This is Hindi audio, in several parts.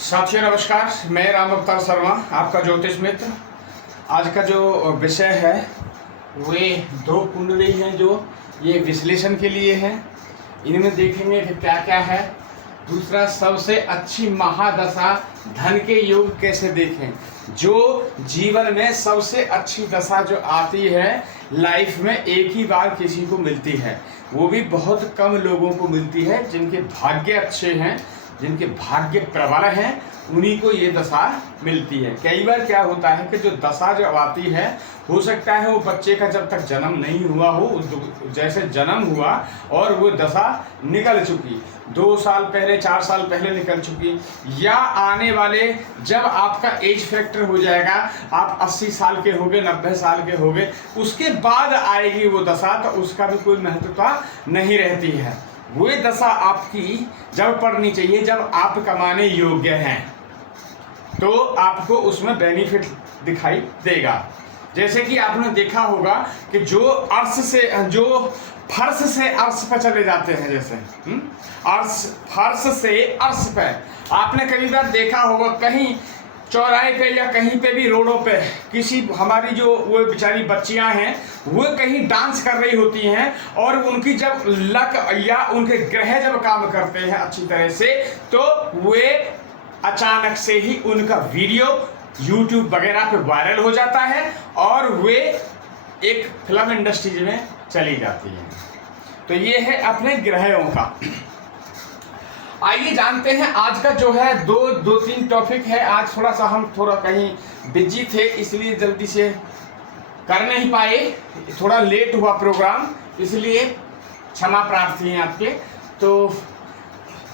साथियों नमस्कार, मैं राम अवतार शर्मा, आपका ज्योतिष मित्र। आज का जो विषय है वे दो कुंडली हैं जो ये विश्लेषण के लिए हैं। इनमें देखेंगे कि क्या क्या है। दूसरा, सबसे अच्छी महादशा धन के योग कैसे देखें। जो जीवन में सबसे अच्छी दशा जो आती है लाइफ में एक ही बार किसी को मिलती है, वो भी बहुत कम लोगों को मिलती है। जिनके भाग्य अच्छे हैं, जिनके भाग्य प्रबल हैं, उन्हीं को ये दशा मिलती है। कई बार क्या होता है कि जो दशा जब आती है, हो सकता है वो बच्चे का जब तक जन्म नहीं हुआ हो, जैसे जन्म हुआ और वो दशा निकल चुकी, 2 साल पहले 4 साल पहले निकल चुकी, या आने वाले जब आपका एज फैक्टर हो जाएगा, आप 80 साल के होगे, 90 साल के होगे, उसके बाद आएगी वो दशा, तो उसका भी कोई महत्वता नहीं रहती है। वो दशा आपकी जब पड़नी चाहिए जब आप कमाने योग्य हैं, तो आपको उसमें बेनिफिट दिखाई देगा। जैसे कि आपने देखा होगा कि जो फर्श से अर्श पर चले जाते हैं, जैसे फर्श से अर्श पर, आपने कई बार देखा होगा कहीं चौराहे पे या कहीं पे भी रोडों पे किसी हमारी जो वो बेचारी बच्चियां हैं, वो कहीं डांस कर रही होती हैं, और उनकी जब लक या उनके ग्रह जब काम करते हैं अच्छी तरह से, तो वे अचानक से ही उनका वीडियो YouTube वगैरह पे वायरल हो जाता है और वे एक फिल्म इंडस्ट्री में चली जाती हैं। तो ये है अपने ग्रहों का। आइए जानते हैं आज का जो है दो तीन टॉपिक है। आज हम थोड़ा कहीं बिजी थे, इसलिए जल्दी से कर नहीं पाए, थोड़ा लेट हुआ प्रोग्राम, इसलिए क्षमा प्रार्थी हैं आपके। तो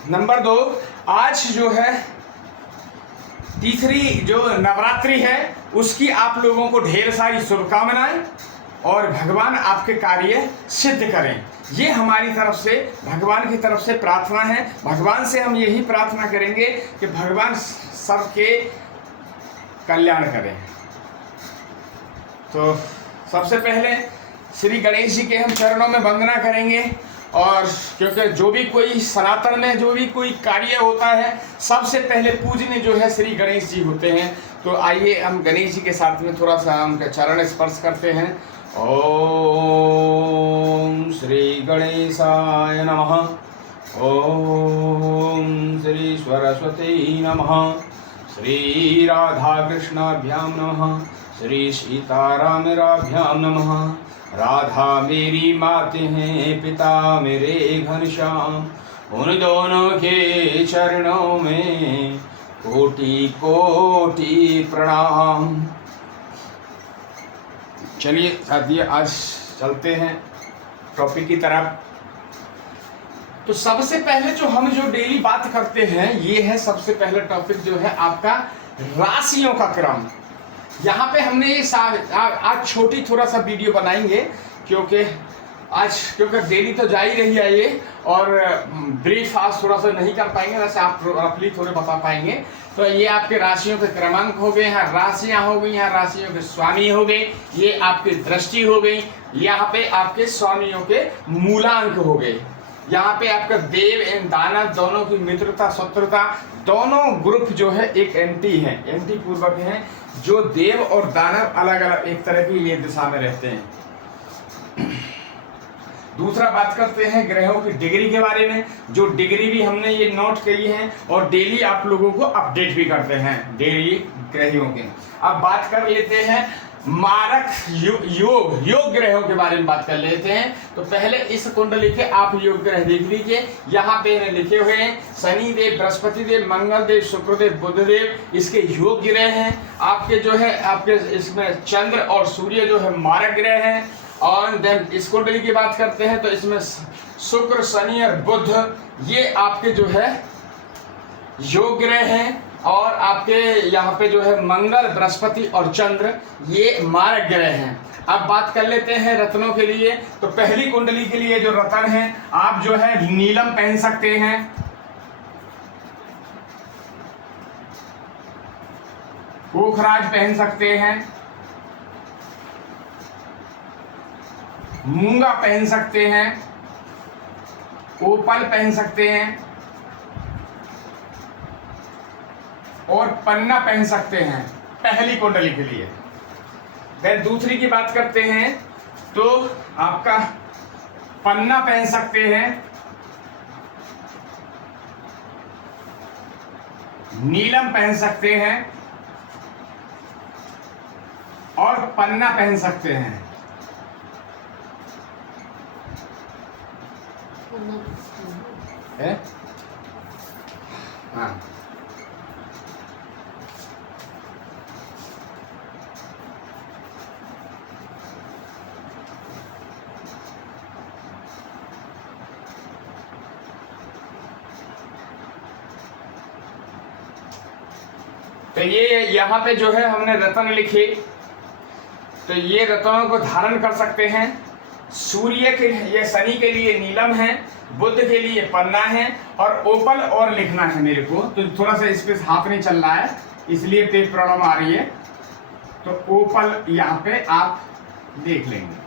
नंबर 2, आज जो है तीसरी जो नवरात्रि है, उसकी आप लोगों को ढेर सारी शुभकामनाएं, और भगवान आपके कार्य सिद्ध करें, ये हमारी तरफ से भगवान की तरफ से प्रार्थना है। भगवान से हम यही प्रार्थना करेंगे कि भगवान सबके कल्याण करें। तो सबसे पहले श्री गणेश जी के हम चरणों में वंदना करेंगे, और क्योंकि जो भी कोई सनातन में जो भी कोई कार्य होता है, सबसे पहले पूजनीय जो है श्री गणेश जी होते हैं। तो आइए हम गणेश जी के साथ में थोड़ा सा उनके चरण स्पर्श करते हैं। ओम श्री गणेशाय नमः। ओम श्री सरस्वती नमः। श्री राधा कृष्णाभ्याम नमः। श्री सीतारामराभ्याम नमः। राधा मेरी माते हैं, पिता मेरे घनश्याम, उन दोनों के चरणों में कोटि कोटि प्रणाम। चलिए साथियों, आज चलते हैं टॉपिक की तरफ। तो सबसे पहले जो डेली बात करते हैं, ये है सबसे पहले टॉपिक जो है आपका राशियों का क्रम। यहाँ पे हमने ये आज छोटी थोड़ा सा वीडियो बनाएंगे, क्योंकि डेली तो जा ही रही है ये, और ब्रीफ आज थोड़ा सा नहीं कर पाएंगे, वैसे आप रफली थोड़े बता पाएंगे। तो ये आपके राशियों के क्रमांक हो गए, यहाँ राशियाँ हो गई, यहाँ राशियों के स्वामी हो गए, ये आपकी दृष्टि हो गई, यहाँ पे आपके स्वामियों के मूलांक हो गए, यहाँ पे आपका देव एवं दानव दोनों की मित्रता शत्रुता दोनों ग्रुप जो है एक एंटी पूर्वक है। जो देव और दानव अलग अलग एक तरह की ये दिशा में रहते हैं। दूसरा बात करते हैं ग्रहों की डिग्री के बारे में। जो डिग्री भी हमने ये नोट की है और डेली आप लोगों को अपडेट भी करते हैं डेली ग्रहों के। अब बात कर लेते हैं मारक योग ग्रहों के बारे में बात कर लेते हैं। तो पहले इस कुंडली के आप योग ग्रह देख लीजिए। यहाँ पे लिखे हुए हैं शनि देव, बृहस्पति देव, मंगल देव, शुक्र देव, बुध देव, इसके योग ग्रह हैं। आपके जो है आपके इसमें चंद्र और सूर्य जो है मारक ग्रह हैं। और देन इस कुंडली की बात करते हैं तो इसमें शुक्र, शनि और बुध ये आपके जो है योग ग्रह हैं। और आपके यहाँ पे जो है मंगल, बृहस्पति और चंद्र ये मारक ग्रह हैं। अब बात कर लेते हैं रत्नों के लिए। तो पहली कुंडली के लिए जो रत्न है, आप जो है नीलम पहन सकते हैं, पोखराज पहन सकते हैं, मूंगा पहन सकते हैं, ओपल पहन सकते हैं, और पन्ना पहन सकते हैं पहली कुंडली के लिए। फिर दूसरी की बात करते हैं तो आपका पन्ना पहन सकते हैं, नीलम पहन सकते हैं और पन्ना पहन सकते हैं। है? हाँ, तो ये यहाँ पे जो है हमने रत्न लिखे, तो ये रत्नों को धारण कर सकते हैं। सूर्य के ये शनि के लिए नीलम है, बुध के लिए पन्ना है और ओपल और लिखना है मेरे को, तो थोड़ा सा इस पे हाथ नहीं चल रहा है इसलिए पेज प्रॉब्लम आ रही है, तो ओपल यहाँ पे आप देख लेंगे।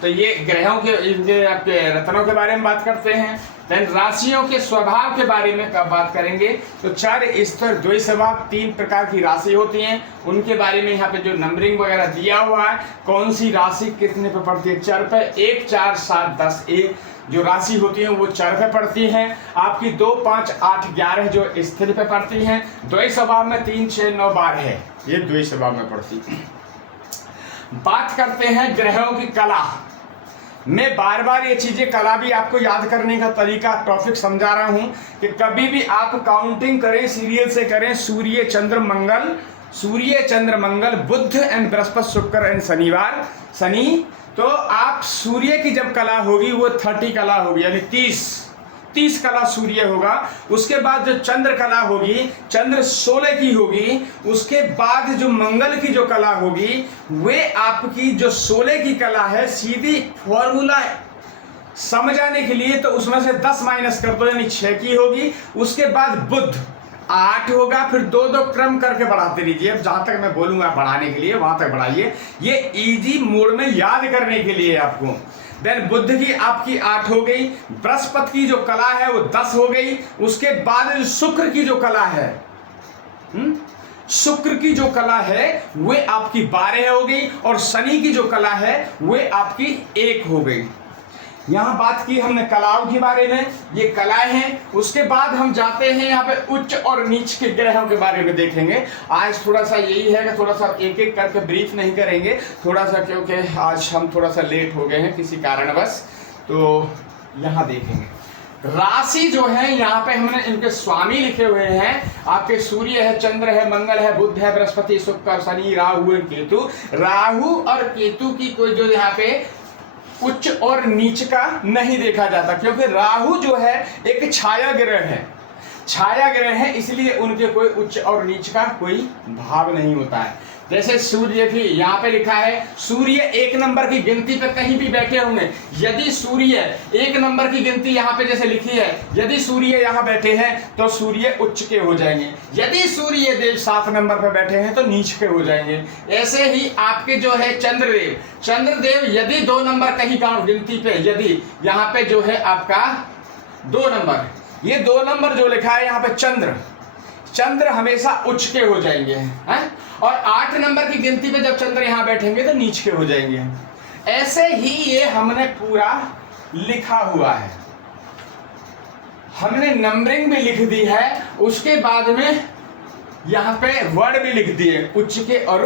तो ये ग्रहों के आपके रत्नों के बारे में बात करते हैं। देन राशियों के स्वभाव के बारे में कब बात करेंगे, तो 4 स्तर द्वय स्वभाव 3 प्रकार की राशि होती हैं, उनके बारे में यहाँ पे जो नंबरिंग वगैरह दिया हुआ है, कौन सी राशि कितने पे पड़ती है। 4 पे 1, 4, 7, 10 1 जो राशि होती है वो 4 पे पड़ती हैं। आपकी 2, 5, 8, 11 जो स्थिर पे पड़ती हैं। द्वय स्वभाव में 3, 6, 9, 12 है, ये द्वय स्वभाव में पड़ती है। बात करते हैं ग्रहों की कला। मैं बार बार ये चीजें कला भी आपको याद करने का तरीका टॉपिक समझा रहा हूं कि कभी भी आप काउंटिंग करें सीरियल से करें, सूर्य चंद्र मंगल बुध एंड बृहस्पति शुक्र एंड शनिवार शनि, तो आप सूर्य की जब कला होगी वो 30 कला होगी, यानी 30 कला सूर्य होगा। उसके बाद जो चंद्र कला होगी, चंद्र 16 की होगी। उसके बाद जो मंगल की जो कला होगी वे आपकी जो 16 की कला है, सीधी फॉर्मूला समझाने के लिए तो उसमें से 10 माइनस कर दो, यानी 6 की होगी। उसके बाद बुध 8 होगा, फिर 2-2 क्रम करके बढ़ाते रहिए। अब जहां तक मैं बोलूंगा बढ़ाने के लिए वहां तक बढ़ाइए, ये इजी मोड में याद करने के लिए आपको। देन बुध की आपकी 8 हो गई, बृहस्पति की जो कला है वो 10 हो गई। उसके बाद शुक्र की जो कला है, शुक्र की जो कला है वे आपकी 12 हो गई और शनि की जो कला है वे आपकी 1 हो गई। यहाँ बात की हमने कलाओं के बारे में, ये कलाएं हैं। उसके बाद हम जाते हैं यहाँ पे उच्च और नीच के ग्रहों के बारे में देखेंगे। आज थोड़ा सा यही है कि थोड़ा सा एक एक करके ब्रीफ नहीं करेंगे थोड़ा सा, क्योंकि आज हम थोड़ा सा लेट हो गए हैं किसी कारणवश। तो यहाँ देखेंगे राशि जो है, यहाँ पे हमने इनके स्वामी लिखे हुए हैं। आपके सूर्य है, चंद्र है, मंगल है, बुध है, बृहस्पति, शुक्र, शनि, राहु और केतु। राहु और केतु की कोई जो यहाँ पे उच्च और नीच का नहीं देखा जाता, क्योंकि राहु जो है एक छाया ग्रह है, छाया ग्रह है, इसलिए उनके कोई उच्च और नीच का कोई भाव नहीं होता है। जैसे सूर्य की यहाँ पे लिखा है, सूर्य 1 नंबर की गिनती पे कहीं भी बैठे होंगे, यदि सूर्य 1 नंबर की गिनती यहाँ पे जैसे लिखी है, यदि सूर्य यहाँ बैठे हैं तो सूर्य उच्च के हो जाएंगे। यदि सूर्य देव 7 नंबर पे बैठे हैं तो नीच के हो जाएंगे। ऐसे ही आपके जो है चंद्रदेव यदि 2 नंबर कहीं गिनती पे, यदि यहाँ पे जो है आपका 2 नंबर, ये 2 नंबर जो लिखा है यहाँ पे चंद्र हमेशा उच्च के हो जाएंगे हैं? और 8 नंबर की गिनती पे जब चंद्र यहाँ बैठेंगे तो नीच के हो जाएंगे। ऐसे ही ये हमने पूरा लिखा हुआ है, हमने नंबरिंग भी लिख दी है, उसके बाद में यहाँ पे वर्ड भी लिख दिए उच्च के और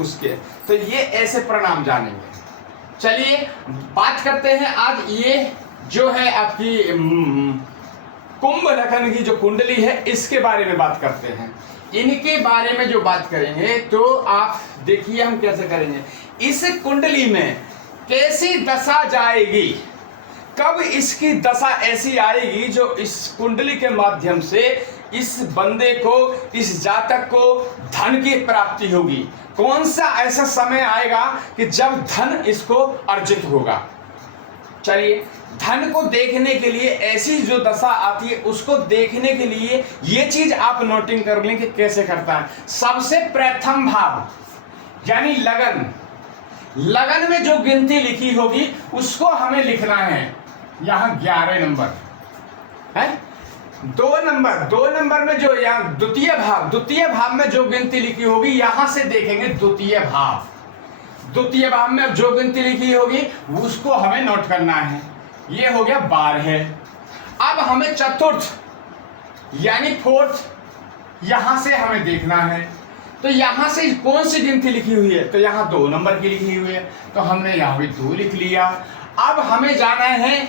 उसके। तो ये ऐसे प्रणाम जानेंगे। चलिए बात करते हैं आज ये जो है आपकी कुंभ लग्न की जो कुंडली है इसके बारे में बात करते हैं। इनके बारे में जो बात करेंगे तो आप देखिए हम कैसे करेंगे। इस कुंडली में कैसी दशा जाएगी, कब इसकी दशा ऐसी आएगी जो इस कुंडली के माध्यम से इस बंदे को, इस जातक को धन की प्राप्ति होगी। कौन सा ऐसा समय आएगा कि जब धन इसको अर्जित होगा। चलिए धन को देखने के लिए ऐसी जो दशा आती है उसको देखने के लिए ये चीज आप नोटिंग कर लें कि कैसे करता है। सबसे प्रथम भाव यानी लगन में जो गिनती लिखी होगी उसको हमें लिखना है। यहाँ 11 नंबर है, दो नंबर में जो यहाँ द्वितीय भाव में जो गिनती लिखी होगी, यहां से देखेंगे द्वितीय भाव में जो गिनती लिखी होगी उसको हमें नोट करना है। ये हो गया 12। अब हमें चतुर्थ यानी फोर्थ यहां से हमें देखना है। तो यहां से कौन सी गिनती लिखी हुई है, तो यहां 2 नंबर की लिखी हुई है, तो हमने यहां भी 2 लिख लिया। अब हमें जाना है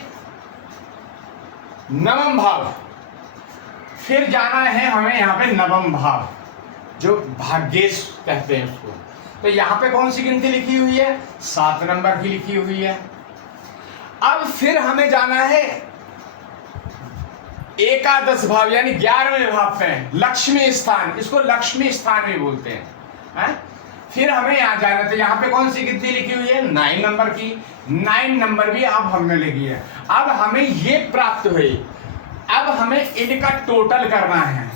नवम भाव, फिर जाना है हमें यहां पे नवम भाव, जो भाग्येश कहते हैं उसको। तो यहां पे कौन सी गिनती लिखी हुई है, 7 नंबर की लिखी हुई है। अब फिर हमें जाना है एकादश भाव यानी 11वें भाव पे, लक्ष्मी स्थान, इसको लक्ष्मी स्थान भी बोलते हैं। फिर हमें यहाँ जाना, तो यहाँ पे कौन सी गिनती लिखी हुई है, 9 नंबर की। 9 नंबर भी अब हमने लिखी है। अब हमें ये प्राप्त हुई, अब हमें इनका टोटल करना है।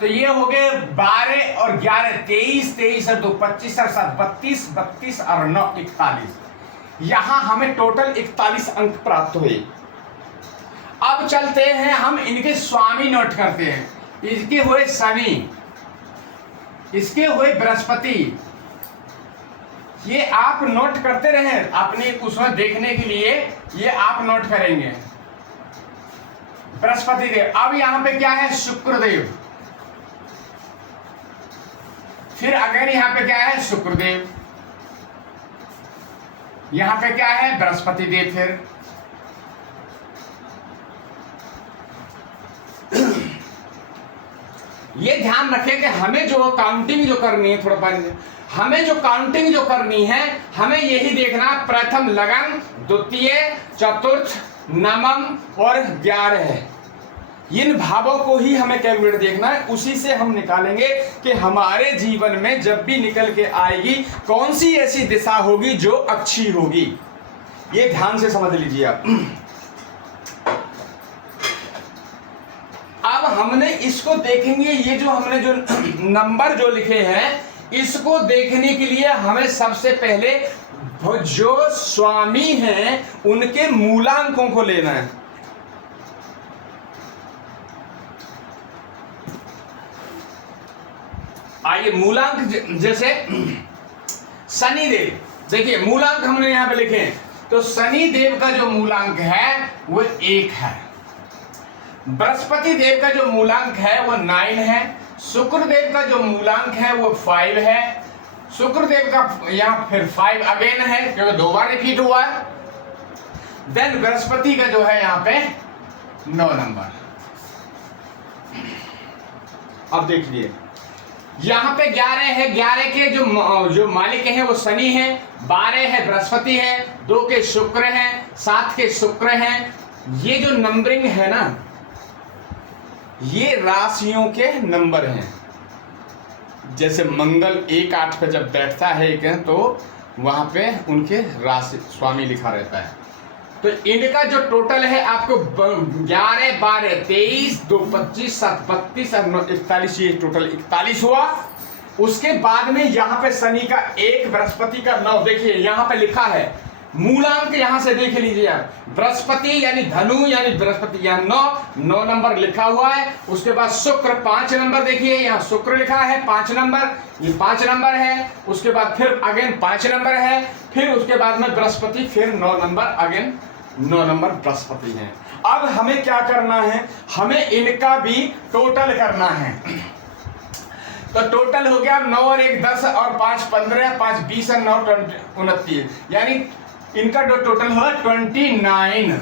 तो ये हो गए 12 और 11, 23, 23 और 2 25 और 7 32, 32 और 9 41। यहां हमें टोटल 41 अंक प्राप्त हुए। अब चलते हैं हम इनके स्वामी नोट करते हैं। इसके हुए शनि, इसके हुए बृहस्पति, ये आप नोट करते रहे अपने उसमें देखने के लिए, ये आप नोट करेंगे। बृहस्पति देव, अब यहां पे क्या है, शुक्रदेव, फिर अगर यहां पे क्या है, शुक्रदेव, यहां पे क्या है, बृहस्पति देव। फिर ये ध्यान रखें कि हमें जो काउंटिंग जो करनी है, हमें जो काउंटिंग जो करनी है, हमें यही देखना, प्रथम लगन, द्वितीय, चतुर्थ, नवम और 11 है। इन भावों को ही हमें कैलकुलेट देखना है, उसी से हम निकालेंगे कि हमारे जीवन में जब भी निकल के आएगी कौन सी ऐसी दिशा होगी जो अच्छी होगी। ये ध्यान से समझ लीजिए आप। अब हमने इसको देखेंगे, ये जो हमने जो नंबर जो लिखे हैं, इसको देखने के लिए हमें सबसे पहले जो स्वामी हैं उनके मूलांकों को लेना है। आइए मूलांक, जैसे शनिदेव, देखिए मूलांक हमने यहां पे लिखे हैं, तो शनिदेव का जो मूलांक है वो 1 है। बृहस्पति देव का जो मूलांक है वो 9 है। शुक्रदेव का जो मूलांक है वो 5 है। शुक्रदेव का यहाँ फिर 5 अगेन है, क्योंकि 2 बार रिपीट हुआ है। देन बृहस्पति का जो है यहाँ पे 9 नंबर। अब देखिए यहाँ पे 11 है, 11 के जो मालिक हैं वो शनि है, 12 है बृहस्पति है, 2 के शुक्र हैं, 7 के शुक्र हैं। ये जो नंबरिंग है ना, ये राशियों के नंबर हैं। जैसे मंगल 1-8 पे जब बैठता है एक, तो वहां पे उनके राशि स्वामी लिखा रहता है। तो इनका जो टोटल है आपको 11, 12, 23, 2 25, 7 32 और 9 41, ये टोटल 41 हुआ। उसके बाद में यहाँ पे शनि का 1, बृहस्पति का 9, देखिए यहाँ पे लिखा है मूलांक, यहां से देख लीजिए आप, बृहस्पति यानी धनु यानी बृहस्पति यहाँ 9 नंबर लिखा हुआ है। उसके बाद शुक्र 5 नंबर, देखिए यहाँ शुक्र लिखा है 5 नंबर, ये 5 नंबर है। उसके बाद फिर अगेन 5 नंबर है, फिर उसके बाद में बृहस्पति, फिर 9 नंबर, अगेन 9 नंबर बृहस्पति है। अब हमें क्या करना है, हमें इनका भी टोटल करना है। तो टोटल हो गया 9 और 1 10 और 5 15, 5 20 और 9 29, यानी इनका जो टोटल हुआ 29।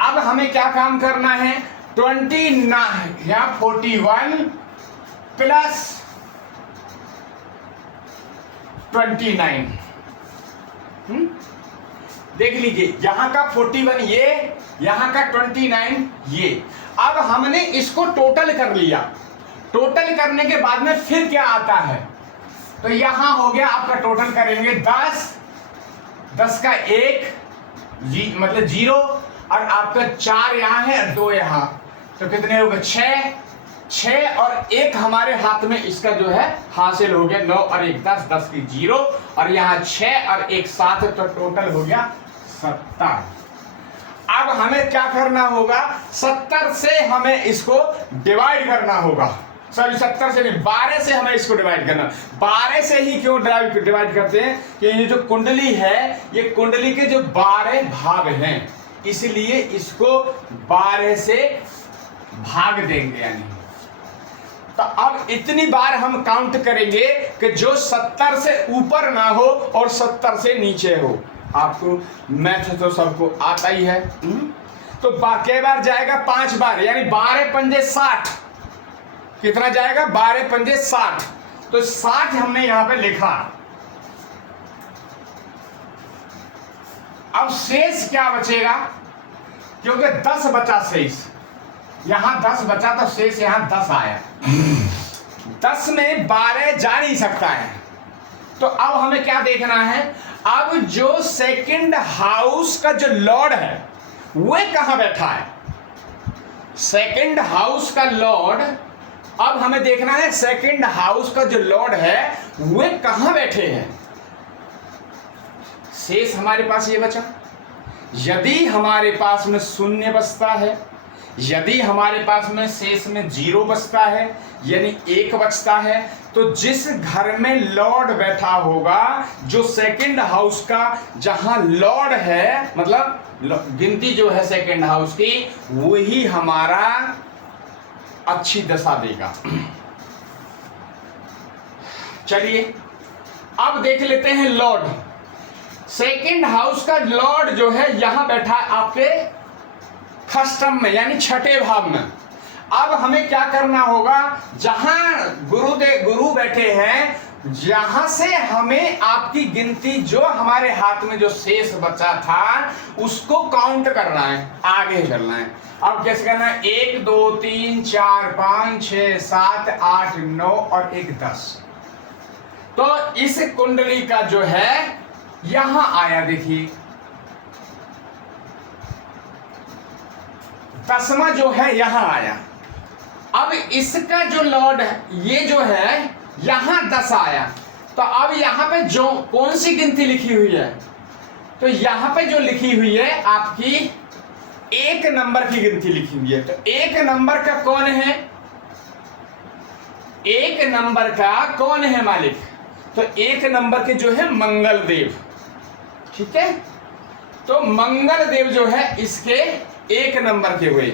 अब हमें क्या काम करना है, 29 या 41 प्लस 29। देख लीजिए यहां का 41 ये, यहां का 29 ये। अब हमने इसको टोटल कर लिया। टोटल करने के बाद में फिर क्या आता है, तो यहां हो गया आपका टोटल करेंगे 10 का 1 मतलब 0, और आपका 4 यहाँ है और 2 यहाँ, तो कितने हो गए 6 और 1 हमारे हाथ में इसका जो है हासिल हो गया। 9 और 1 10, 10 की 0 और यहाँ 6 और 1 7, तो टोटल हो गया 70। अब हमें क्या करना होगा, 70 से हमें इसको डिवाइड करना होगा। सॉरी 70 से नहीं, 12 से हमें इसको डिवाइड करना। 12 से ही क्यों डिवाइड करते हैं कि ये जो कुंडली है, ये कुंडली के जो 12 भाग हैं, इसलिए इसको 12 से भाग देंगे। यानी तो अब इतनी बार हम काउंट करेंगे कि जो 70 से ऊपर ना हो और 70 से नीचे हो। आपको मैथ तो सबको आता ही है। तो कै बार जाएगा, 5 बार, यानी 12 पंजे 60। कितना जाएगा, 12 पंजे 60। तो 60 हमने यहां पे लिखा। अब शेष क्या बचेगा, क्योंकि 10 बचा शेष, यहां 10 बचा तो शेष यहां 10 आया। 10 में 12 जा नहीं सकता है। तो अब हमें क्या देखना है, अब जो सेकंड हाउस का जो लॉर्ड है वह कहां बैठा है। सेकंड हाउस का लॉर्ड, अब हमें देखना है सेकंड हाउस का जो लॉर्ड है वह कहां बैठे हैं। शेष हमारे पास ये बचा। यदि हमारे पास में शून्य बचता है, यदि हमारे पास में शेष में 0 बचता है, यानी 1 बचता है, तो जिस घर में लॉर्ड बैठा होगा, जो सेकंड हाउस का जहां लॉर्ड है, मतलब गिनती जो है सेकंड हाउस की, वही हमारा अच्छी दशा देगा। चलिए अब देख लेते हैं लॉर्ड। सेकंड हाउस का लॉर्ड जो है यहां बैठा है आपके खष्टम में, यानी छठे भाव में। अब हमें क्या करना होगा, जहां गुरु बैठे हैं, जहां से हमें आपकी गिनती जो हमारे हाथ में जो शेष बचा था उसको काउंट करना है, आगे करना है। अब कैसे करना है, 1 2 3 4 5 6 7 8 9 और 1 10। तो इस कुंडली का जो है यहां आया, देखिए 10वां जो है यहां आया। अब इसका जो लॉर्ड है, ये जो है यहां 10 आया। तो अब यहां पे जो कौन सी गिनती लिखी हुई है, तो यहां पे जो लिखी हुई है आपकी 1 नंबर की गिनती लिखी हुई है। तो 1 नंबर का कौन है, 1 नंबर का कौन है मालिक, तो 1 नंबर के जो है मंगल देव। ठीक है, तो मंगल देव जो है इसके 1 नंबर के हुए।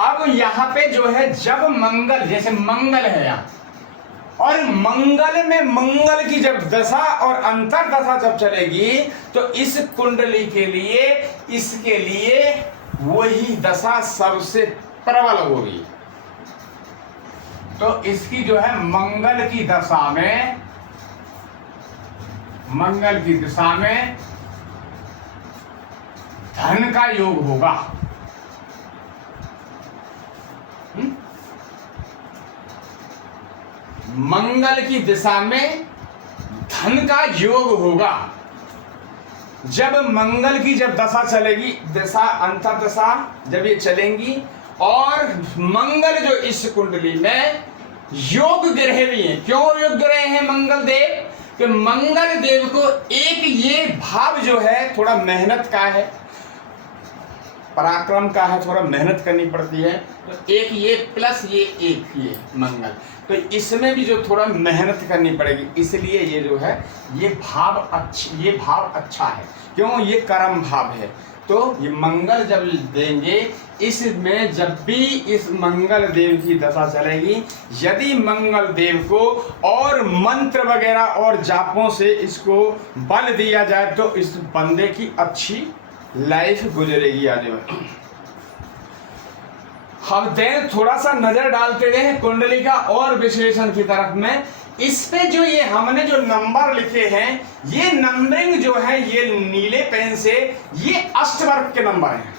अब यहां पे जो है जब मंगल, जैसे मंगल है यहां, और मंगल में मंगल की जब दशा और अंतर दशा जब चलेगी, तो इस कुंडली के लिए, इसके लिए वही दशा सबसे प्रबल होगी। तो इसकी जो है मंगल की दशा में, मंगल की दिशा में धन का योग होगा। मंगल की दिशा में धन का योग होगा। जब मंगल की जब दशा चलेगी, दशा अंतर दशा जब ये चलेंगी, और मंगल जो इस कुंडली में योग ग्रह भी हैं। क्यों योग ग्रह हैं मंगल देव, कि मंगल देव को एक ये भाव जो है थोड़ा मेहनत का है, पराक्रम का है, थोड़ा मेहनत करनी पड़ती है। तो एक ये प्लस ये एक ये मंगल, तो इसमें भी जो थोड़ा मेहनत करनी पड़ेगी, इसलिए ये जो है ये भाव अच्छा है। क्यों, ये कर्म भाव है। तो ये मंगल जब देंगे, इसमें जब भी इस मंगल देव की दशा चलेगी, यदि मंगल देव को और मंत्र वगैरह और जापों से इसको बल दिया जाए, तो इस बंदे की अच्छी लाइफ गुजरेगी आगे में। हम दें थोड़ा सा नजर डालते रहे कुंडली का और विश्लेषण की तरफ में। इस पे जो ये हमने जो नंबर लिखे हैं, ये नंबरिंग जो है ये नीले पेन से, ये अष्टवर्ग के नंबर हैं।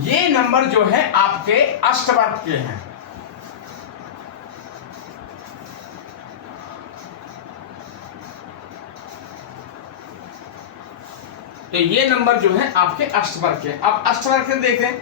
ये नंबर जो है आपके अष्टवर्ग के हैं। तो ये नंबर जो है आपके अष्टवर्ग के। अब अष्टवर्ग में देखें,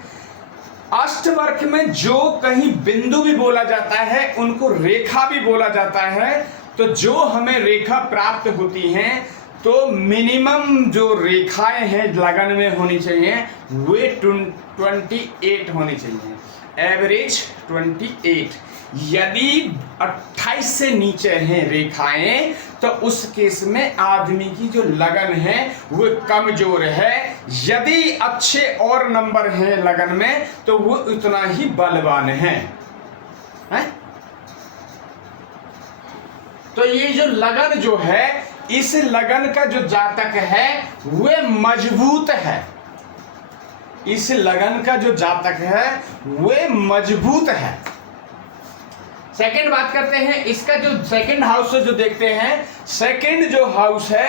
अष्टवर्ग में जो कहीं बिंदु भी बोला जाता है उनको रेखा भी बोला जाता है। तो जो हमें रेखा प्राप्त होती है, तो मिनिमम जो रेखाएं हैं लगन में होनी चाहिए वे 28 होनी चाहिए, एवरेज 28। यदि 28 से नीचे हैं रेखाएं तो उस केस में आदमी की जो लगन है वो कमजोर है। यदि अच्छे और नंबर हैं लगन में तो वो उतना ही बलवान है। तो ये जो लगन जो है, इस लगन का जो जातक है वे मजबूत है। इस लगन का जो जातक है वे मजबूत है। सेकंड बात करते हैं, इसका जो सेकंड हाउस से जो देखते हैं, सेकंड जो हाउस है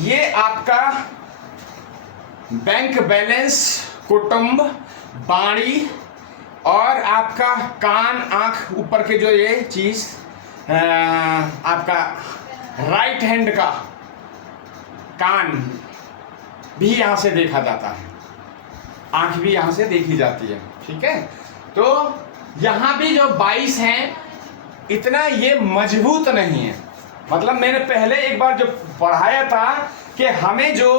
ये आपका बैंक बैलेंस, कुटुंब, बाणी और आपका कान, आंख, ऊपर के जो ये चीज आपका राइट हैंड का कान भी यहां से देखा जाता है, आंख भी यहां से देखी जाती है। ठीक है, तो यहां भी जो 22 हैं इतना ये मजबूत नहीं है। मतलब मैंने पहले एक बार जो पढ़ाया था कि हमें जो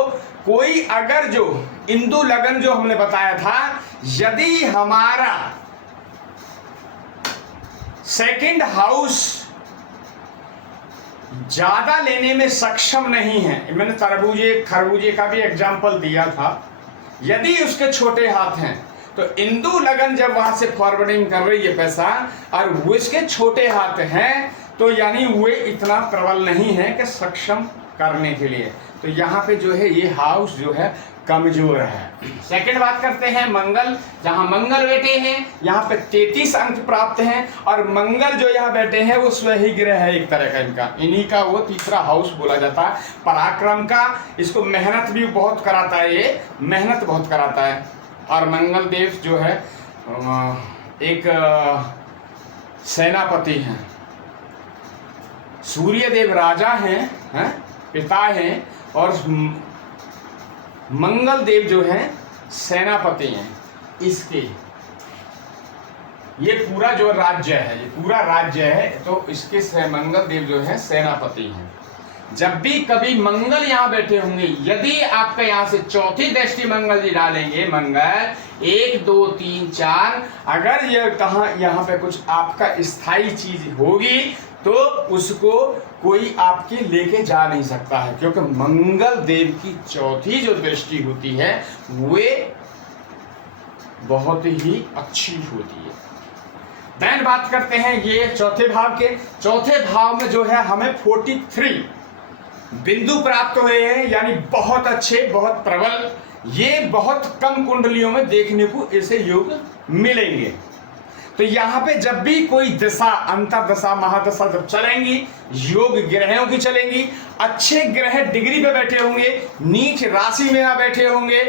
कोई अगर जो इंदु लगन जो हमने बताया था, यदि हमारा सेकंड हाउस ज्यादा लेने में सक्षम नहीं है, मैंने तरबूजे खरबूजे का भी एग्जाम्पल दिया था, यदि उसके छोटे हाथ हैं तो इंदु लगन जब वहां से फॉरवर्डिंग कर रही है पैसा और वो इसके छोटे हाथ हैं तो यानी वे इतना प्रबल नहीं है कि सक्षम करने के लिए। तो यहाँ पे जो है ये हाउस जो है कमजोर है। सेकंड बात करते हैं मंगल, जहां मंगल बैठे हैं यहाँ पे 33 अंक प्राप्त हैं और मंगल जो यहाँ बैठे हैं वो स्वही ग्रह है एक तरह का, इनका इन्हीं का वो तीसरा हाउस बोला जाता है, पराक्रम का। इसको मेहनत भी बहुत कराता है, ये मेहनत बहुत कराता है। और मंगल देव जो है एक सेनापति हैं, सूर्य देव राजा हैं, पिता हैं, और मंगल देव जो हैं सेनापति हैं। इसके ये पूरा जो राज्य है, ये पूरा राज्य है, तो इसके मंगल देव जो है सेनापति हैं। जब भी कभी मंगल यहाँ बैठे होंगे, यदि आपका यहाँ से चौथी दृष्टि मंगल जी डालेंगे, मंगल 1 2 3 4, अगर ये कहाँ यहाँ पे कुछ आपका स्थायी चीज होगी तो उसको कोई आपके लेके जा नहीं सकता है, क्योंकि मंगल देव की चौथी जो दृष्टि होती है वे बहुत ही अच्छी होती है। देन बात करते हैं ये चौथे भाव के। चौथे भाव में जो है हमें 43 बिंदु प्राप्त हुए हैं, यानी बहुत अच्छे, बहुत प्रबल। ये बहुत कम कुंडलियों में देखने को ऐसे योग मिलेंगे। तो यहाँ पे जब भी कोई दशा, अंतरदशा, महादशा जब चलेंगी, योग ग्रहों की चलेंगी, अच्छे ग्रह डिग्री पे बैठे होंगे, नीच राशि में ना बैठे होंगे,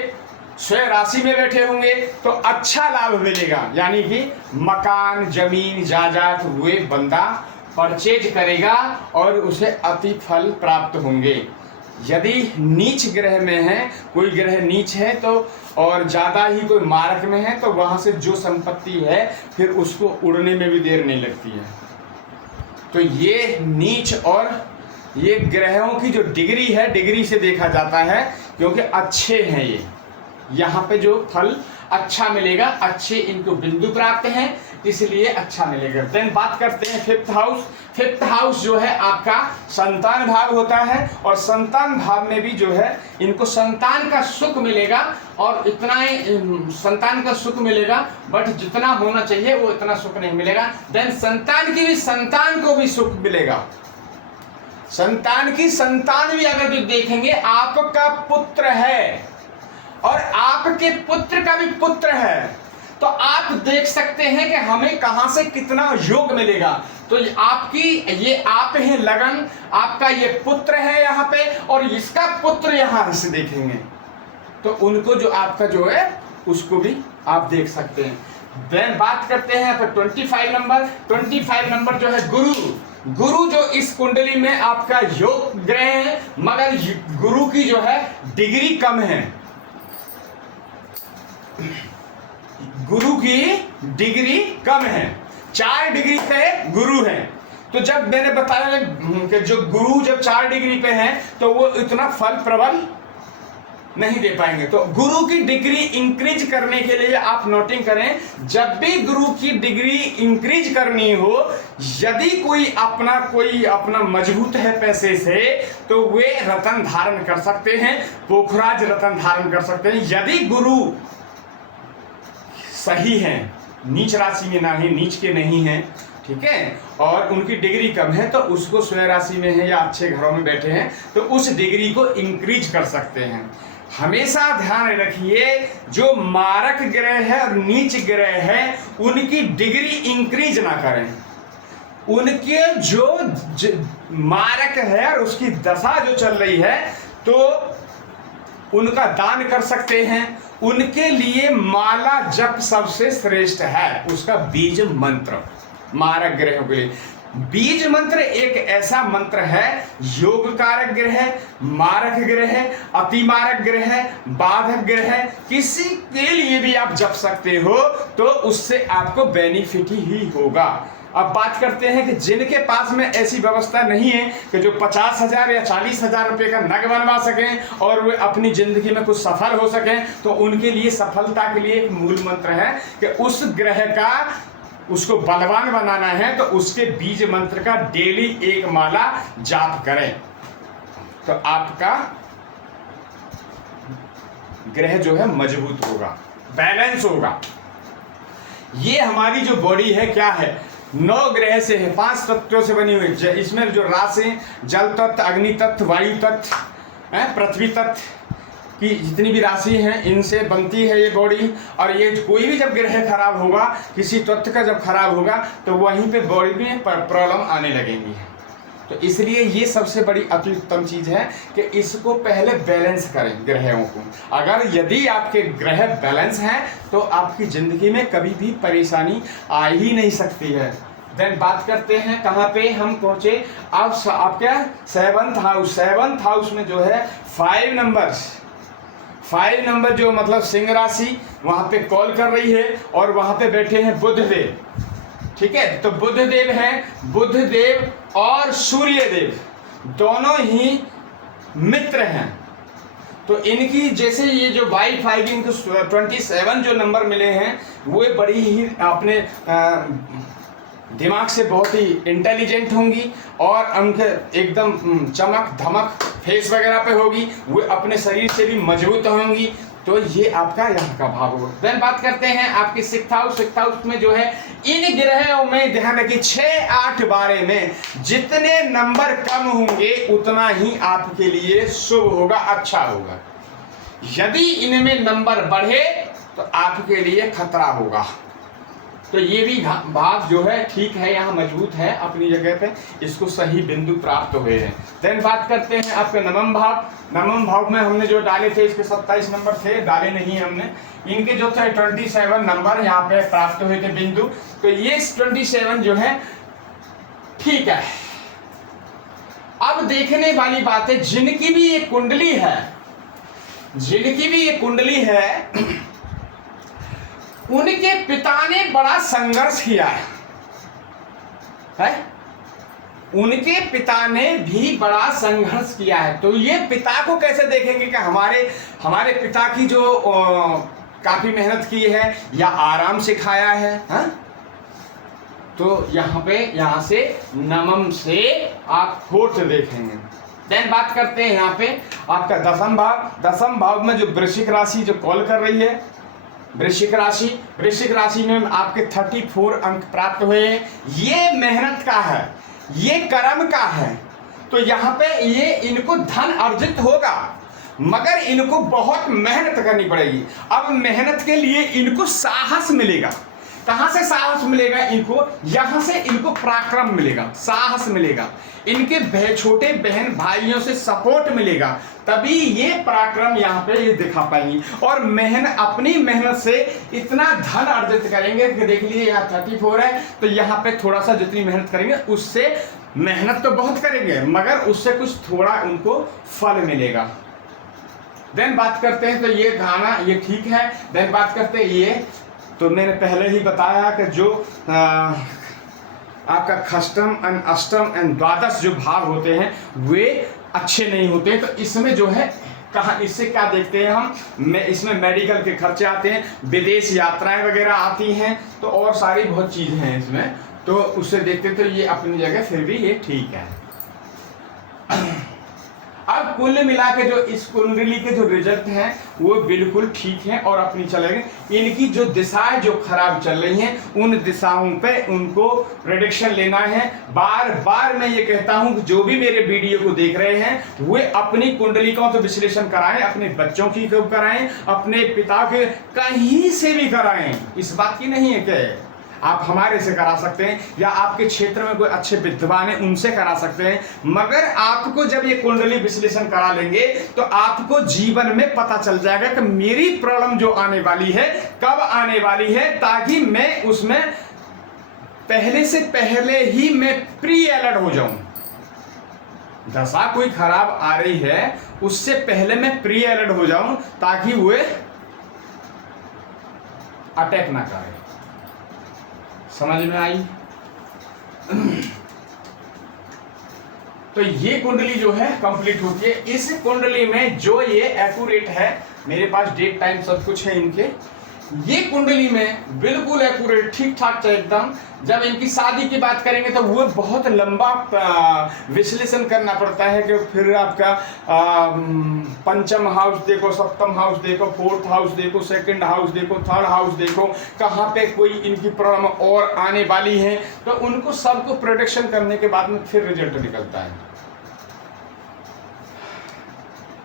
स्वयं राशि में बैठे होंगे, तो अच्छा लाभ मिलेगा। यानी कि मकान, जमीन, जायदाद वे बंदा परचेज करेगा और उसे अति फल प्राप्त होंगे। यदि नीच ग्रह में है, कोई ग्रह नीच है तो और ज़्यादा ही कोई मार्ग में है, तो वहाँ से जो संपत्ति है फिर उसको उड़ने में भी देर नहीं लगती है। तो ये नीच और ये ग्रहों की जो डिग्री है, डिग्री से देखा जाता है, क्योंकि अच्छे हैं ये, यहाँ पे जो फल अच्छा मिलेगा, अच्छे इनको बिंदु प्राप्त हैं, इसलिए अच्छा मिलेगा। देन बात करते हैं फिफ्थ हाउस। फिफ्थ हाउस जो है आपका संतान भाव होता है, और संतान भाव में भी जो है इनको संतान का सुख मिलेगा, और इतना ही संतान का सुख मिलेगा, बट जितना होना चाहिए वो इतना सुख नहीं मिलेगा। देन संतान की भी, संतान को भी सुख मिलेगा। संतान की संतान भी अगर जो देखेंगे, आपका पुत्र है और आपके पुत्र का भी पुत्र है, तो आप देख सकते हैं कि हमें कहां से कितना योग मिलेगा। तो आपकी ये आप है लगन, आपका ये पुत्र है यहाँ पे, और इसका पुत्र यहाँ से देखेंगे तो उनको जो आपका जो है उसको भी आप देख सकते हैं। देन बात करते हैं यहाँ पे 25 नंबर। 25 नंबर जो है गुरु। गुरु जो इस कुंडली में आपका योग ग्रह है, मगर गुरु की जो है डिग्री कम है। गुरु की डिग्री कम है, 4 डिग्री पे गुरु है, तो जब मैंने बताया कि जो गुरु जब 4 डिग्री पे हैं तो वो इतना फल प्रबल नहीं दे पाएंगे। तो गुरु की डिग्री इंक्रीज करने के लिए आप नोटिंग करें, जब भी गुरु की डिग्री इंक्रीज करनी हो, यदि कोई अपना मजबूत है पैसे से, तो वे रत्न धारण कर सकते हैं, पोखराज रत्न धारण कर सकते हैं। यदि गुरु सही है, नीच राशि में ना ही, नीच के नहीं है, ठीक है, और उनकी डिग्री कम है, तो उसको स्वयं राशि में है या अच्छे घरों में बैठे हैं, तो उस डिग्री को इंक्रीज कर सकते हैं। हमेशा ध्यान रखिए, जो मारक ग्रह है और नीच ग्रह है, उनकी डिग्री इंक्रीज ना करें। उनके जो मारक है और उसकी दशा जो चल रही है, तो उनका दान कर सकते हैं। उनके लिए माला जप सबसे श्रेष्ठ है, उसका बीज मंत्र। मारक ग्रहों के लिए बीज मंत्र एक ऐसा मंत्र है, योग कारक ग्रह, मारक ग्रह, अति मारक ग्रह, बाधक ग्रह, किसी के लिए भी आप जप सकते हो तो उससे आपको बेनिफिट ही होगा। अब बात करते हैं कि जिनके पास में ऐसी व्यवस्था नहीं है कि जो 50,000 या 40,000 रुपए का नग बनवा सकें और वे अपनी जिंदगी में कुछ सफल हो सकें, तो उनके लिए सफलता के लिए एक मूल मंत्र है कि उस ग्रह का उसको बलवान बनाना है, तो उसके बीज मंत्र का डेली एक माला जाप करें, तो आपका ग्रह जो है मजबूत होगा, बैलेंस होगा। ये हमारी जो बॉडी है क्या है, 9 ग्रह से है, 5 तत्वों से बनी हुई। इसमें जो राशि जल तत्व, अग्नि तत्व, वायु तत्व, पृथ्वी तत्व की जितनी भी राशि हैं, इनसे बनती है ये बॉडी। और ये कोई भी जब ग्रह खराब होगा, किसी तत्व का जब खराब होगा, तो वहीं पे बॉडी में प्रॉब्लम आने लगेंगी। तो इसलिए ये सबसे बड़ी अति उत्तम चीज़ है कि इसको पहले बैलेंस करें ग्रहों को। अगर यदि आपके ग्रह बैलेंस हैं तो आपकी ज़िंदगी में कभी भी परेशानी आ ही नहीं सकती है। देन बात करते हैं कहाँ पे हम पहुँचे, अब आपका 7th हाउस। 7th हाउस में जो है 5 नंबर जो मतलब सिंह राशि वहाँ पे कॉल कर रही है, और वहाँ पे बैठे हैं बुध देव, ठीक है। तो बुध देव हैं, बुध देव और सूर्य देव दोनों ही मित्र हैं। तो इनकी जैसे ये जो वाइफ आएगी, इनको 27 जो नंबर मिले हैं, वो बड़ी ही अपने दिमाग से बहुत ही इंटेलिजेंट होंगी, और उनके एकदम चमक धमक फेस वगैरह पे होगी, वो अपने शरीर से भी मजबूत होंगी। तो ये आपका यहाँ का भाव होगा। देन बात करते हैं आपके 6th हाउस में जो है, इन ग्रहों में ध्यान रखिए 6, 8, 12 में जितने नंबर कम होंगे उतना ही आपके लिए शुभ होगा, अच्छा होगा। यदि इनमें नंबर बढ़े तो आपके लिए खतरा होगा। तो ये भी भाव जो है ठीक है, यहाँ मजबूत है अपनी जगह पे, इसको सही बिंदु प्राप्त हुए हैं। देन बात करते हैं आपके नवम भाव। नवम भाव में हमने जो डाले थे, इसके 27 नंबर थे, डाले नहीं हमने, इनके जो थे 27 नंबर यहाँ पे प्राप्त हुए थे बिंदु। तो ये 27 जो है ठीक है। अब देखने वाली बात है, जिनकी भी ये कुंडली है, उनके पिता ने बड़ा संघर्ष किया है? उनके पिता ने भी बड़ा संघर्ष किया है। तो ये पिता को कैसे देखेंगे कि हमारे पिता की जो काफी मेहनत की है या आराम से खाया है, हा? तो यहाँ से नवम से आप 4th देखेंगे। देन बात करते हैं यहाँ पे आपका 10th भाव। 10th भाव में जो वृश्चिक राशि जो कॉल कर रही है, वृश्चिक राशि में आपके 34 अंक प्राप्त हुए हैं। ये मेहनत का है, ये कर्म का है। तो यहाँ पे ये इनको धन अर्जित होगा, मगर इनको बहुत मेहनत करनी पड़ेगी। अब मेहनत के लिए इनको साहस मिलेगा। कहाँ से साहस मिलेगा इनको? यहाँ से इनको पराक्रम मिलेगा, साहस मिलेगा, इनके छोटे बहन भाइयों से सपोर्ट मिलेगा, तभी ये पराक्रम यहाँ पे ये दिखा पाएंगी। और अपनी मेहनत से इतना धन अर्जित करेंगे कि देख लीजिए यहाँ 34 है, तो यहाँ पे थोड़ा सा जितनी मेहनत करेंगे उससे, मेहनत तो बहुत करेंगे मगर उससे कुछ थोड़ा उनको फल मिलेगा। देन बात करते हैं, तो ये गाना ये ठीक है। देन बात करते हैं ये, तो मैंने पहले ही बताया कि जो आपका खष्टम एंड अष्टम एंड द्वादश जो भाव होते हैं वे अच्छे नहीं होते। तो इसमें जो है कहाँ, इससे क्या देखते हैं हम, इसमें मेडिकल के खर्चे आते हैं, विदेश यात्राएं वगैरह आती हैं, तो और सारी बहुत चीज़ें हैं इसमें, तो उससे देखते तो ये अपनी जगह फिर भी ये ठीक है। अब कुल मिला के जो इस कुंडली के जो रिजल्ट हैं वो बिल्कुल ठीक हैं और अपनी चलेंगे। इनकी जो दिशाएं जो खराब चल रही हैं उन दिशाओं पे उनको प्रेडिक्शन लेना है। बार बार मैं ये कहता हूं कि जो भी मेरे वीडियो को देख रहे हैं वे अपनी कुंडली का तो विश्लेषण कराएं, अपने बच्चों की को कराएं, अपने पिता के कहीं से भी कराएं। इस बात की नहीं है कि आप हमारे से करा सकते हैं या आपके क्षेत्र में कोई अच्छे विद्वान हैं उनसे करा सकते हैं, मगर आपको जब ये कुंडली विश्लेषण करा लेंगे तो आपको जीवन में पता चल जाएगा कि मेरी प्रॉब्लम जो आने वाली है कब आने वाली है, ताकि मैं उसमें पहले से पहले ही मैं प्री अलर्ट हो जाऊं। दशा कोई खराब आ रही है उससे पहले मैं प्री अलर्ट हो जाऊं ताकि वो अटैक ना करे। समझ में आई? तो ये कुंडली जो है कंप्लीट होती है। इस कुंडली में जो ये एक्यूरेट है, मेरे पास डेट टाइम सब कुछ है इनके, ये कुंडली में बिल्कुल एक्यूरेट ठीक ठाक है एकदम। जब इनकी शादी की बात करेंगे तो वो बहुत लंबा विश्लेषण करना पड़ता है कि फिर आपका पंचम हाउस देखो, सप्तम हाउस देखो, फोर्थ हाउस देखो, सेकंड हाउस देखो, थर्ड हाउस देखो, कहाँ पे कोई इनकी प्रॉब्लम और आने वाली है, तो उनको सबको प्रोटेक्शन करने के बाद में फिर रिजल्ट निकलता है।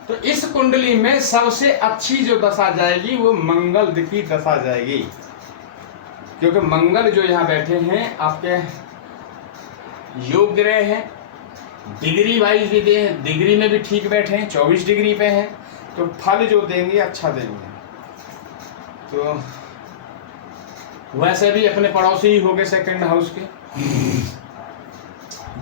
तो इस कुंडली में सबसे अच्छी जो दशा जाएगी वो मंगल की दशा जाएगी, क्योंकि मंगल जो यहाँ बैठे हैं आपके योग ग्रह हैं, डिग्री वाइज भी दे, डिग्री में भी ठीक बैठे हैं, 24 डिग्री पे हैं, तो फल जो देंगे अच्छा देंगे। तो वैसे भी अपने पड़ोसी ही हो गए सेकंड हाउस के।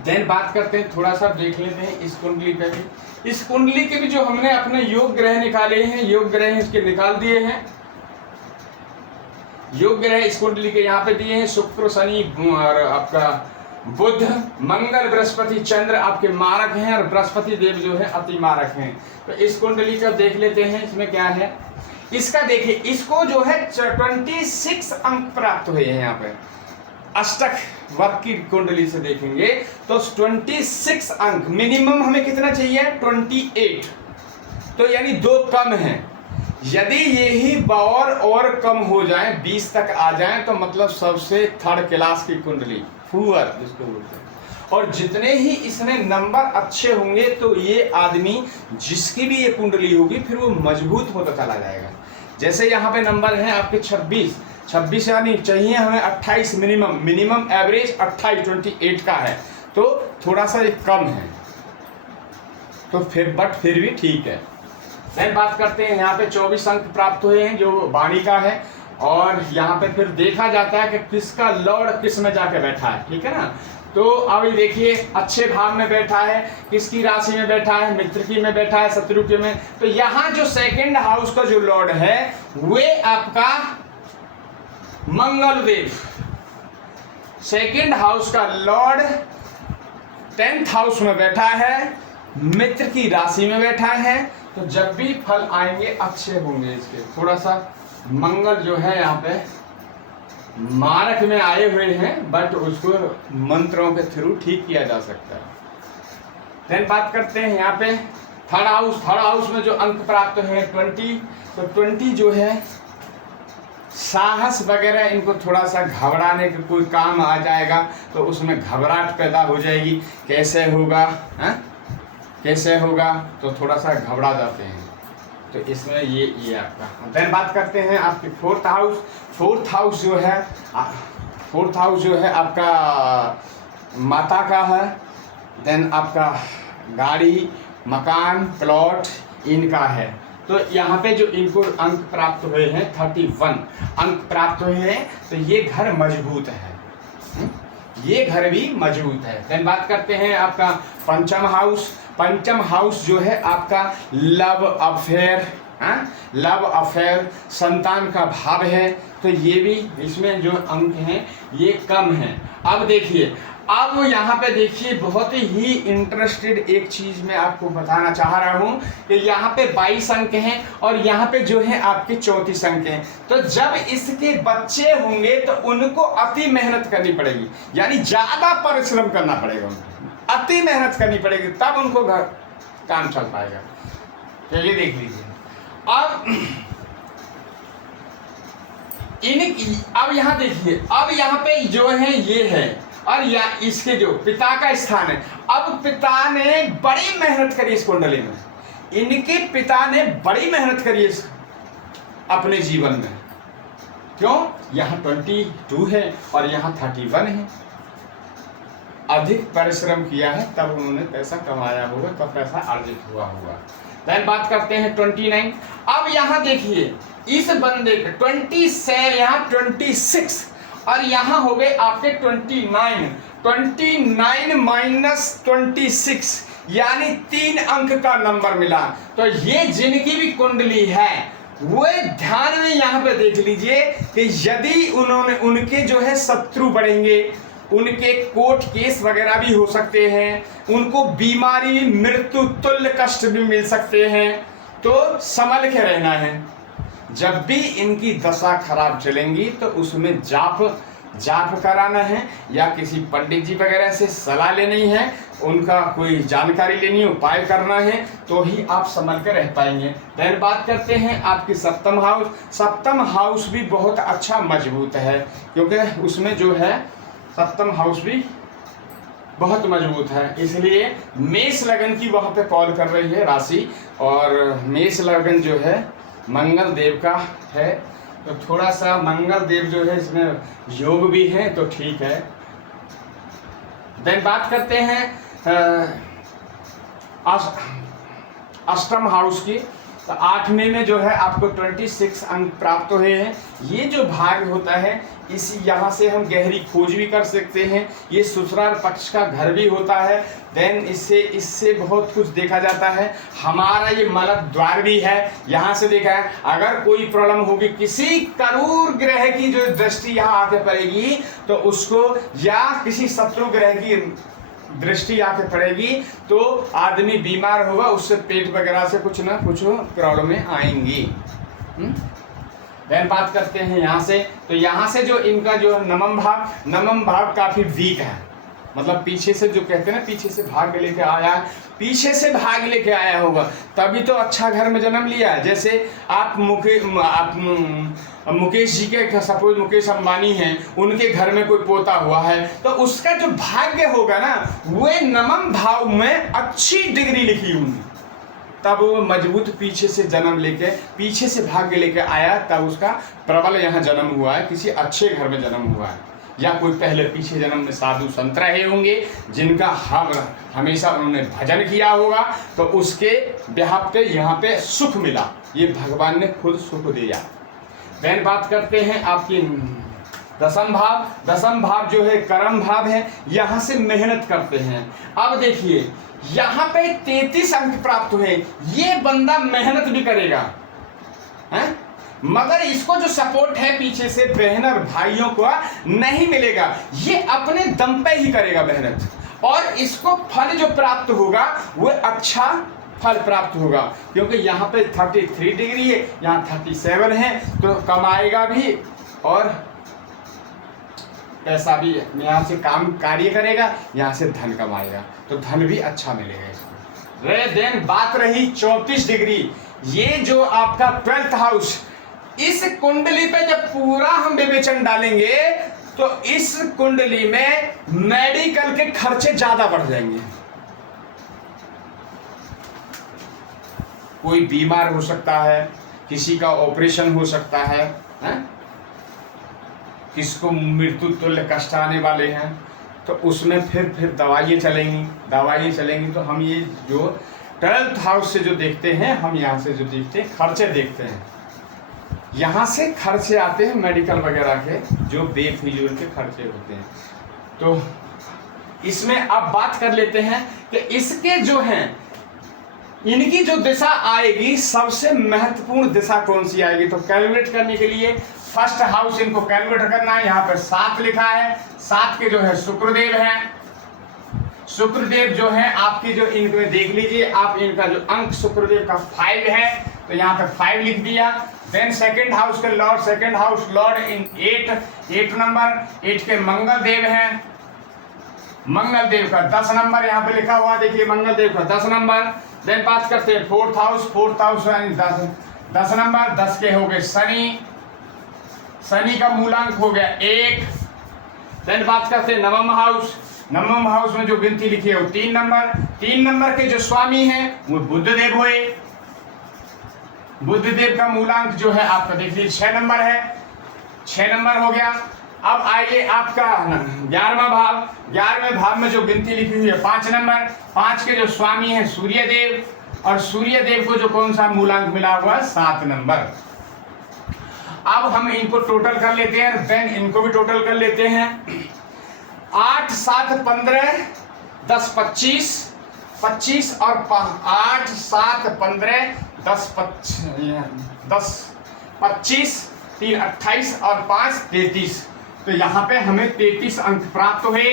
देन बात करते हैं, थोड़ा सा देख लेते हैं इस कुंडली पे भी। इस कुंडली के भी जो हमने अपने योग ग्रह निकाले हैं, योग ग्रह इसके निकाल दिए हैं। योग ग्रह इस कुंडली के यहाँ पे दिए हैं, शुक्र, शनि और आपका बुध, मंगल, बृहस्पति, चंद्र आपके मारक हैं और बृहस्पति देव जो है अति मारक हैं। तो इस कुंडली का देख लेते हैं इसमें क्या है। इसका देखिए, इसको जो है 26 अंक प्राप्त हुए हैं। यहाँ पे अष्टक वर्ग की कुंडली से देखेंगे तो 26 अंक, मिनिमम हमें कितना चाहिए, 28, तो यानी 2 कम है। यदि यही बार और कम हो जाए, 20 तक आ जाए, तो मतलब सबसे थर्ड क्लास की कुंडली, फुअर जिसको बोलते हैं। और जितने ही इसमें नंबर अच्छे होंगे तो ये आदमी जिसकी भी ये कुंडली होगी फिर वो मजबूत होता चला जाएगा। जैसे यहाँ पे नंबर है आपके 26 यानी चाहिए हमें 28 मिनिमम एवरेज 28 का है, तो थोड़ा सा एक कम है, तो फिर भी ठीक है। फिर बात करते हैं, यहाँ पे 24 अंक प्राप्त हुए हैं जो वाणी का है, और यहाँ पे फिर देखा जाता है कि किसका लॉर्ड किस में जाके बैठा है, ठीक है ना। तो अब देखिए अच्छे भाव में बैठा है, किसकी राशि में बैठा है, मित्र की में बैठा है, शत्रु के में। तो यहाँ जो सेकंड हाउस का जो लॉर्ड है वे आपका मंगल देव, सेकंड हाउस का लॉर्ड 10th हाउस में बैठा है, मित्र की राशि में बैठा है। तो जब भी फल आएंगे अच्छे होंगे इसके। थोड़ा सा मंगल जो है यहाँ पे मारक में आए हुए हैं, बट उसको मंत्रों के थ्रू ठीक किया जा सकता है। देन बात करते हैं यहाँ पे थर्ड हाउस में जो अंक प्राप्त है 20, तो 20 जो है साहस वगैरह, इनको थोड़ा सा घबराने का कोई काम आ जाएगा तो उसमें घबराहट पैदा हो जाएगी, कैसे होगा कैसे होगा, तो थोड़ा सा घबरा जाते हैं। तो इसमें ये आपका। देन बात करते हैं आपके फोर्थ हाउस जो है आपका माता का है। देन आपका गाड़ी, मकान, प्लॉट इनका है। तो यहाँ पे जो इनको अंक प्राप्त हुए हैं 31 अंक प्राप्त हुए हैं, तो ये घर मजबूत है, ये घर भी मजबूत है। देन बात करते हैं आपका पंचम हाउस जो है आपका लव अफेयर, लव अफेयर, संतान का भाव है, तो ये भी इसमें जो अंक हैं ये कम है। अब देखिए, अब यहाँ पे देखिए बहुत ही इंटरेस्टेड एक चीज मैं आपको बताना चाह रहा हूँ कि यहाँ पे 22 अंक हैं और यहाँ पे जो है आपके 34 अंक हैं। तो जब इसके बच्चे होंगे तो उनको अति मेहनत करनी पड़ेगी, यानी ज्यादा परिश्रम करना पड़ेगा, उनको अति मेहनत करनी पड़ेगी, तब उनको घर काम चल पाएगा। चलिए देख लीजिए। अब यहाँ देखिए, अब यहाँ पे जो है ये है और या इसके जो पिता का स्थान है। अब पिता ने बड़ी मेहनत करी इस कुंडली में, इनके पिता ने बड़ी मेहनत करी इस अपने जीवन में। क्यों? यहाँ 22 है और यहाँ 31 है। अधिक परिश्रम किया है तब उन्होंने पैसा कमाया होगा, तब पैसा अर्जित हुआ होगा। देन बात करते हैं 29। अब यहाँ देखिए, इस बंदे के 27, यहाँ 26 और यहाँ हो गए आपके 29 माइनस 26, यानी 3 अंक का नंबर मिला। तो ये जिनकी भी कुंडली है वो ध्यान में यहाँ पे देख लीजिए कि यदि उनके जो है शत्रु बढ़ेंगे, उनके कोर्ट केस वगैरह भी हो सकते हैं, उनको बीमारी, मृत्यु, तुल्य कष्ट भी मिल सकते हैं, तो संभल के रहना है। जब भी इनकी दशा खराब चलेंगी तो उसमें जाप कराना है या किसी पंडित जी वगैरह से सलाह लेनी है, उनका कोई जानकारी लेनी, उपाय करना है, तो ही आप संभल कर रह पाएंगे। फिर बात करते हैं आपकी सप्तम हाउस। सप्तम हाउस भी बहुत अच्छा मजबूत है, क्योंकि उसमें जो है सप्तम हाउस भी बहुत मजबूत है, इसलिए मेष लगन की वहाँ पे कॉल कर रही है राशि, और मेष लगन जो है मंगल देव का है, तो थोड़ा सा मंगल देव जो है इसमें योग भी है, तो ठीक है। देन बात करते हैं अष्टम हाउस की। तो 8वें में जो है आपको 26 अंक प्राप्त हुए हैं। ये जो भाग होता है इसी यहाँ से हम गहरी खोज भी कर सकते हैं। ये ससुराल पक्ष का घर भी होता है। देन इससे बहुत कुछ देखा जाता है। हमारा ये मलक द्वार भी है, यहाँ से देखा है। अगर कोई प्रॉब्लम होगी, किसी करूर ग्रह की जो दृष्टि यहाँ आके पड़ेगी तो उसको, या किसी शत्रु ग्रह की दृष्टि आके पड़ेगी तो आदमी बीमार होगा, उससे पेट वगैरह से कुछ ना कुछ प्रॉब्लमें आएंगी। देन बात करते हैं यहाँ से। तो यहाँ से जो इनका जो नवम भाव काफी वीक है, मतलब पीछे से जो कहते हैं ना, पीछे से भाग लेके आया, पीछे से भाग लेके आया होगा, तभी तो अच्छा घर में जन्म लिया है। जैसे आप मुकेश जी के, सपोज मुकेश अंबानी हैं, उनके घर में कोई पोता हुआ है, तो उसका जो भाग्य होगा ना, वो नवम भाव में अच्छी डिग्री लिखी होगी, तब वो मजबूत पीछे से जन्म लेके, पीछे से भाग्य लेके आया, तब उसका प्रबल यहाँ जन्म हुआ है, किसी अच्छे घर में जन्म हुआ है, या कोई पहले पीछे जन्म में साधु संत रहे होंगे जिनका हमेशा उन्होंने भजन किया होगा, तो उसके बिहाफ पे यहाँ पे सुख मिला, ये भगवान ने खुद सुख दिया। देन बात करते हैं आपकी दसम भाव जो है कर्म भाव है, यहाँ से मेहनत करते हैं। अब देखिए यहाँ पे 33 अंक प्राप्त हुए। ये बंदा मेहनत भी करेगा है, मगर इसको जो सपोर्ट है पीछे से बहन और भाइयों को नहीं मिलेगा, ये अपने दम पे ही करेगा मेहनत, और इसको फल जो प्राप्त होगा वो अच्छा फल प्राप्त होगा, क्योंकि यहाँ पे 33 डिग्री है, यहाँ 37 है, तो कमाएगा भी और पैसा भी, यहाँ से काम कार्य करेगा, यहाँ से धन कमाएगा, तो धन भी अच्छा मिलेगा इसको। देन बात रही 34 डिग्री, ये जो आपका 12th हाउस, इस कुंडली पे जब पूरा हम विवेचन डालेंगे तो इस कुंडली में मेडिकल के खर्चे ज्यादा बढ़ जाएंगे। कोई बीमार हो सकता है, किसी का ऑपरेशन हो सकता है, किसको मृत्यु तुल्य कष्ट आने वाले हैं, तो उसमें फिर दवाइयाँ चलेंगी। तो हम ये जो 12th हाउस से जो देखते हैं, हम यहाँ से जो देखते हैं खर्चे देखते हैं, यहाँ से खर्चे आते हैं मेडिकल वगैरह के, जो बेफिजूल के खर्चे होते हैं। तो इसमें अब बात कर लेते हैं कि इसके जो हैं इनकी जो दिशा आएगी, सबसे महत्वपूर्ण दिशा कौन सी आएगी, तो कैलकुलेट करने के लिए फर्स्ट हाउस इनको कैलकुलेट करना है। यहाँ पर 7 लिखा है, 7 के जो है शुक्रदेव हैं, शुक्रदेव जो है आपकी जो इनमें देख लीजिए आप, इनका जो अंक शुक्रदेव का 5 है, तो यहाँ पे 5 लिख दिया। देन सेकंड हाउस के लॉर्ड, सेकंड हाउस लॉर्ड इन 8 नंबर, 8 के मंगल देव हैं, मंगल देव का 10 नंबर यहाँ पे लिखा हुआ देखिए, मंगल देव का 10 नंबर। देन बात करते हैं फोर्थ हाउस यानी 10 नंबर, 10 के हो गए शनि, शनि का मूलांक हो गया 1। देन बात करते हैं नवम हाउस में जो गिनती लिखी है वो 3 नंबर, 3 नंबर के जो स्वामी हैं वो बुधदेव हुए, बुधदेव का मूलांक जो है आपका देख लीजिए 6 नंबर है, 6 नंबर हो गया। अब आइए आपका 11वां भाव, 11वें भाव में जो गिनती लिखी हुई है 5 नंबर, 5 के जो स्वामी हैं सूर्यदेव, और सूर्यदेव को जो कौन सा मूलांक मिला हुआ है 7 नंबर। अब हम इनको टोटल कर लेते हैं, देन इनको भी टोटल कर लेते हैं। 8 7 15 10 25, 25 और 8 7 15 10 25, 3 28 और 5 33, तो यहाँ पे हमें 33 अंक प्राप्त हुए।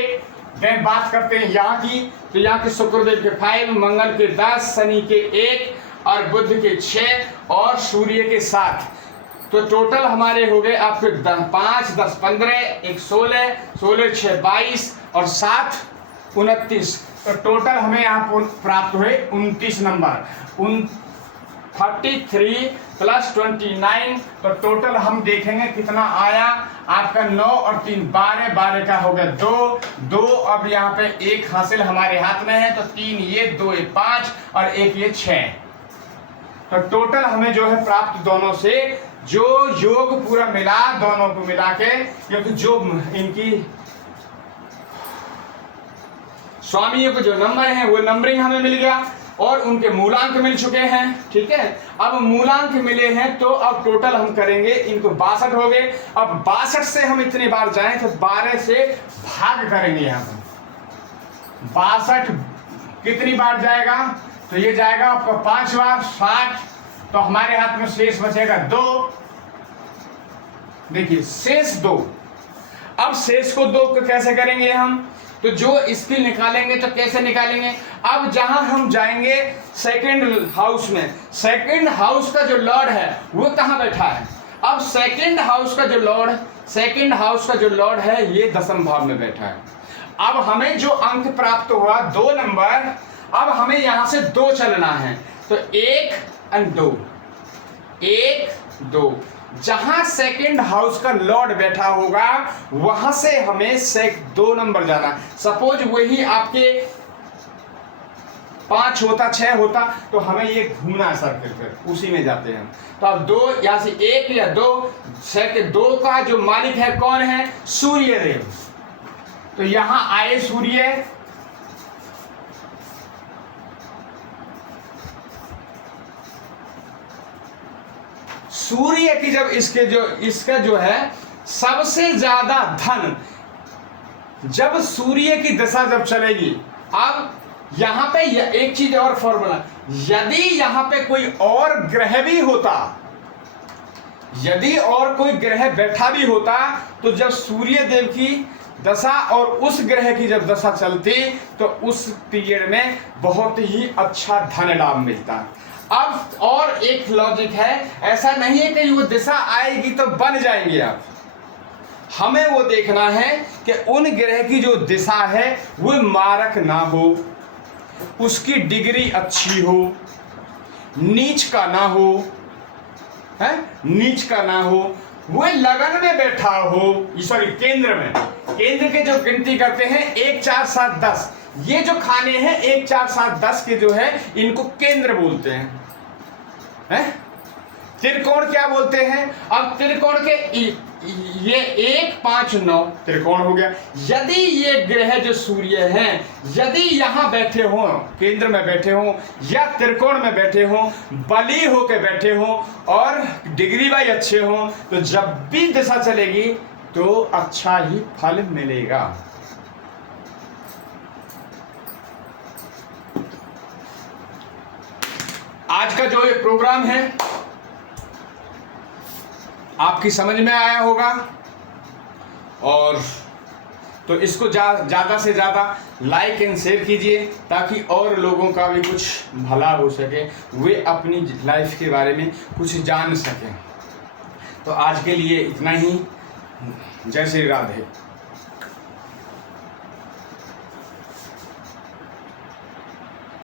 देन बात करते हैं यहाँ की, तो यहाँ के शुक्रदेव के 5, मंगल के 10, शनि के 1 और बुध के 6 और सूर्य के 7, तो टोटल हमारे हो गए आपके 5 10 15 1 16, 16 6 22 और 7 29, तो टोटल हमें यहाँ प्राप्त हुए 29 नंबर। 33 प्लस 29, तो टोटल हम देखेंगे कितना आया आपका 9 और 3 12, 12 का हो गया 2, अब यहाँ पे 1 हासिल हमारे हाथ में है, तो 3 ये 2 ये 5 और 1 ये 6, तो टोटल हमें जो है प्राप्त दोनों से जो योग पूरा मिला, दोनों को मिला के, क्योंकि जो इनकी स्वामियों को जो नंबर है वो नंबरिंग हमें मिल गया और उनके मूलांक मिल चुके हैं, ठीक है। अब मूलांक मिले हैं तो अब टोटल हम करेंगे, इनको 62 हो गए। अब 62 से हम इतनी बार जाएं तो 12 से भाग करेंगे। यहाँ पर 62 कितनी बार जाएगा, तो ये जाएगा आपका 5 बार 60, तो हमारे हाथ में शेष बचेगा 2, देखिए शेष 2। अब शेष को 2 को कैसे करेंगे हम, तो जो इसकी निकालेंगे तो कैसे निकालेंगे, अब जहां हम जाएंगे सेकंड हाउस में, सेकंड हाउस का जो लॉर्ड है वो कहां बैठा है, अब सेकंड हाउस का जो लॉर्ड है ये 10वें भाव में बैठा है। अब हमें जो अंक प्राप्त हुआ 2 नंबर, अब हमें यहां से 2 चलना है, तो 1 और 2, 1 2, जहां सेकंड हाउस का लॉर्ड बैठा होगा वहां से हमें 2 नंबर जाना। सपोज वही आपके 5 होता 6 होता तो हमें ये घूमना सर्कल पर, उसी में जाते हैं। तो अब 2 यहां से 1 या 2, 2 का जो मालिक है कौन है, सूर्यदेव, तो यहां आए सूर्य, सूर्य की जब इसका जो है सबसे ज्यादा धन, जब सूर्य की दशा जब चलेगी, अब यहां पे एक चीज और फॉर्मूला, यदि यहां पे कोई और ग्रह भी होता, यदि और कोई ग्रह बैठा भी होता, तो जब सूर्य देव की दशा और उस ग्रह की जब दशा चलती तो उस पीरियड में बहुत ही अच्छा धन लाभ मिलता। अब और एक लॉजिक है, ऐसा नहीं है कि वो दिशा आएगी तो बन जाएंगे आप, हमें वो देखना है कि उन ग्रह की जो दिशा है वो मारक ना हो, उसकी डिग्री अच्छी हो, नीच का ना हो, है नीच का ना हो, वो लगन में बैठा हो, सॉरी केंद्र में, केंद्र के जो गिनती करते हैं 1 4 7 10, ये जो खाने हैं 1 4 7 10 के जो है इनको केंद्र बोलते हैं, त्रिकोण क्या बोलते हैं। अब त्रिकोण के ये 1 5 9 त्रिकोण हो गया। यदि ये ग्रह जो सूर्य हैं यदि यहाँ बैठे हो, केंद्र में बैठे हो या त्रिकोण में बैठे हो, बली होके बैठे हो और डिग्री वाइज अच्छे हो, तो जब भी दिशा चलेगी तो अच्छा ही फल मिलेगा। जो ये प्रोग्राम है आपकी समझ में आया होगा, और तो इसको ज़्यादा से ज़्यादा लाइक एंड शेयर कीजिए ताकि और लोगों का भी कुछ भला हो सके, वे अपनी लाइफ के बारे में कुछ जान सकें। तो आज के लिए इतना ही। जय श्री राधे।